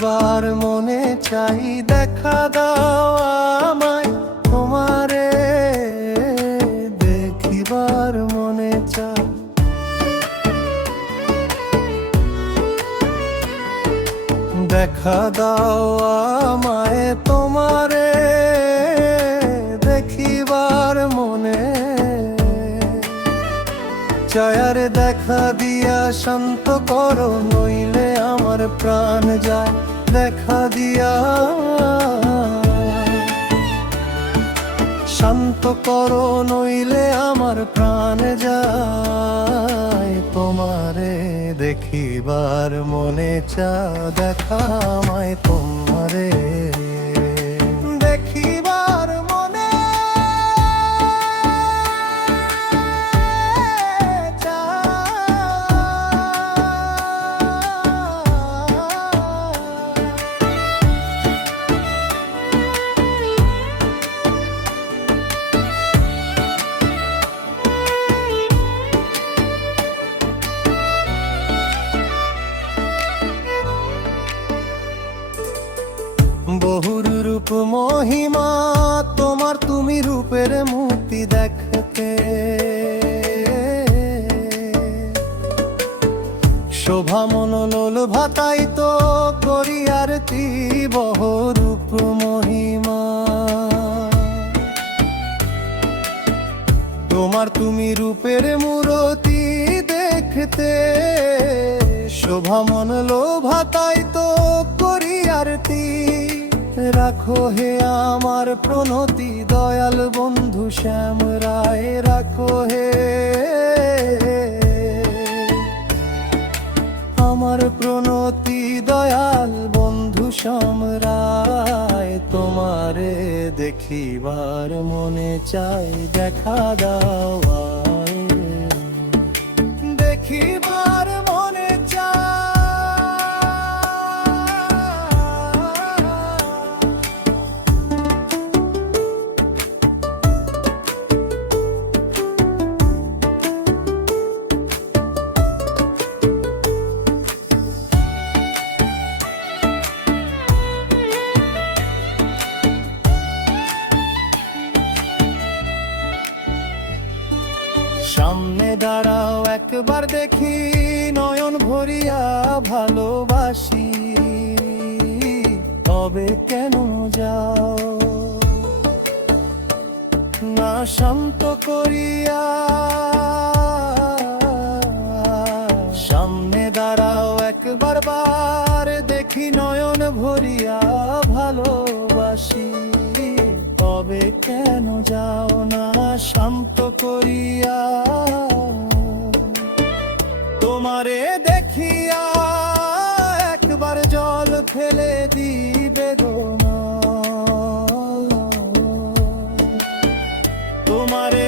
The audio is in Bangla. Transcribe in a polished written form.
দেখিবার মনে চাই, দেখা দাও আমায় তোমারে দেখিবার মনে চাই। দেখা দাও আমায় তোমারে দেখিবার মনে চায়ার, দেখা দিয়া শান্ত করো নইলে আমার প্রাণ যায়। দেখা দিয়া শান্ত করো নইলে আমার প্রাণ যায়। তোমারে দেখিবার মনে চা, দেখা আমায় তোমারে দেখিবার মনে বহুর রূপ মহিমা তোমার, তুমি রূপের মূর্তি দেখতে শোভা মনোলোল ভাতাই তো করি আরতি। বহুরূপ মহিমা তোমার, তুমি রূপের মূরতি দেখতে শোভা মনোলোল ভাতাই তো করি আরতি। রাখো হে আমার প্রণতি দয়াল বন্ধু শ্যাম রায়, রাখো হে আমার প্রণতি দয়াল বন্ধু শ্যাম রায়। তোমারে দেখিবার মনে চাই, দেখা দাও দেখিবার মনে চাই। সামনে দাঁড়াও একবার দেখি নয়ন ভরিয়া ভালোবাসি, তবে কেন যাও না শান্ত করিয়া। সামনে দাঁড়াও একবার বার দেখি নয়ন ভরিয়া ভালোবাসি, তবে কেন যাও না শান্ত করিয়া। তোমারে দেখিয়া একবার জল ফেলে দিবে না, তোমারে